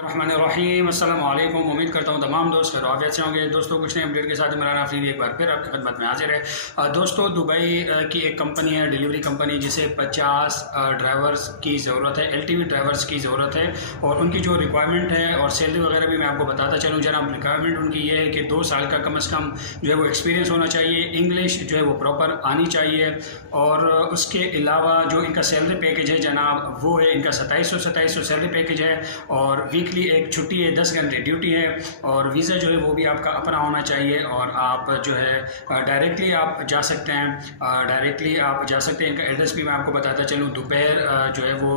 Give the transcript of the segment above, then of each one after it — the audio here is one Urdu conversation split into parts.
الرحمن الرحیم السلام علیکم۔ امید کرتا ہوں تمام دوست خیر وعافیت سے ہوں گے۔ دوستوں کچھ نئے اپڈیٹ کے ساتھ عمران آفریدی ایک بار پھر آپ کی خدمت میں حاضر ہے۔ دوستوں دبئی کی ایک کمپنی ہے، ڈیلیوری کمپنی، جسے 50 ڈرائیورز کی ضرورت ہے، LTV ڈرائیورز کی ضرورت ہے، اور ان کی جو ریکوائرمنٹ ہے اور سیلری وغیرہ بھی میں آپ کو بتاتا چلوں جناب۔ ریکوائرمنٹ ان کی یہ ہے کہ 2 سال کا کم از کم جو ہے وہ ایکسپیرینس ہونا چاہیے، انگلش جو ہے وہ پراپر آنی چاہیے، اور اس کے علاوہ جو ان کا سیلری پیکیج ہے جناب وہ ہے ان کا 2700 سیلری پیکیج ہے، اور ویکلی ایک چھٹی ہے، 10 گھنٹے ڈیوٹی ہے، اور ویزا جو ہے وہ بھی آپ کا اپنا ہونا چاہیے، اور آپ جو ہے ڈائریکٹلی آپ جا سکتے ہیں، ان کا ایڈریس بھی میں آپ کو بتاتا چلوں۔ دوپہر جو ہے وہ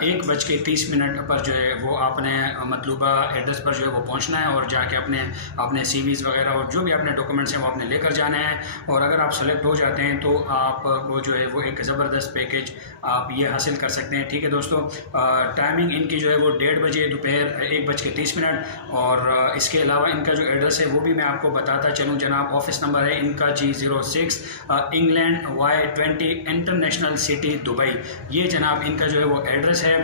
1:30 پر جو ہے وہ آپ نے مطلوبہ ایڈریس پر جو ہے وہ پہنچنا ہے، اور جا کے اپنے CVs وغیرہ اور جو بھی اپنے ڈاکومنٹس ہیں وہ آپ نے لے کر جانا ہے، اور اگر آپ سلیکٹ ہو جاتے ہیں تو آپ کو جو ہے وہ ایک زبردست پیکیج آپ یہ حاصل کر سکتے ہیں۔ ٹھیک ہے دوستوں، ٹائمنگ ان کی جو ہے وہ 1:30 بجے دوپہر 1:30، اور اس کے علاوہ ان کا جو ایڈریس ہے وہ بھی میں آپ کو بتاتا چلوں جناب۔ آفس نمبر ہے ان کا G06 England Y20 international city Dubai, یہ جناب ان کا جو ہے وہ ایڈریس ہے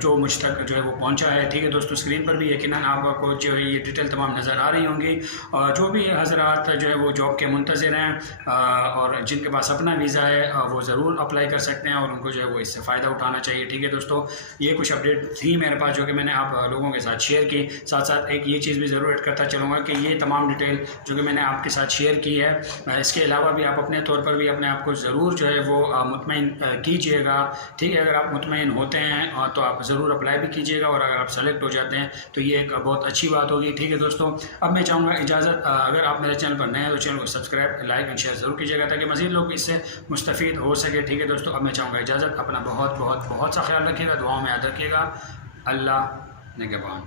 جو مجھ تک جو ہے وہ پہنچا ہے۔ ٹھیک ہے دوستوں، اسکرین پر بھی یقیناً آپ کو جو ہے یہ ڈیٹیل تمام نظر آ رہی ہوں گی، اور جو بھی حضرات جو ہے وہ جاب کے منتظر ہیں اور جن کے پاس اپنا ویزا ہے وہ ضرور اپلائی کر سکتے ہیں، اور ان کو جو ہے وہ اس سے فائدہ اٹھانا چاہیے۔ ٹھیک ہے دوستوں، یہ کچھ اپڈیٹ تھی میرے پاس جو کہ میں نے آپ لوگوں کے ساتھ شیئر کی۔ ساتھ ساتھ ایک یہ چیز بھی ضرور ایڈ کرتا چلوں گا کہ یہ تمام ڈیٹیل جو کہ میں نے آپ کے ساتھ شیئر کی ہے، اس کے علاوہ بھی آپ اپنے طور پر بھی اپنے آپ کو ضرور جو ہے وہ مطمئن کیجئے گا۔ ٹھیک ہے، اگر آپ مطمئن ہوتے ہیں تو آپ ضرور اپلائی بھی کیجئے گا، اور اگر آپ سلیکٹ ہو جاتے ہیں تو یہ ایک بہت اچھی بات ہوگی۔ ٹھیک ہے دوستوں، اب میں چاہوں گا اجازت، اگر آپ میرے چینل پر نئے ہیں تو چینل کو سبسکرائب، لائک اینڈ شیئر ضرور کیجئے گا تاکہ مزید لوگ اس سے مستفید ہو سکے۔ ٹھیک ہے دوستوں، اب میں چاہوں گا اجازت، اپنا بہت بہت بہت سا خیال رکھیے گا، دعاؤں میں یاد رکھیے گا۔ اللہ نگہبان۔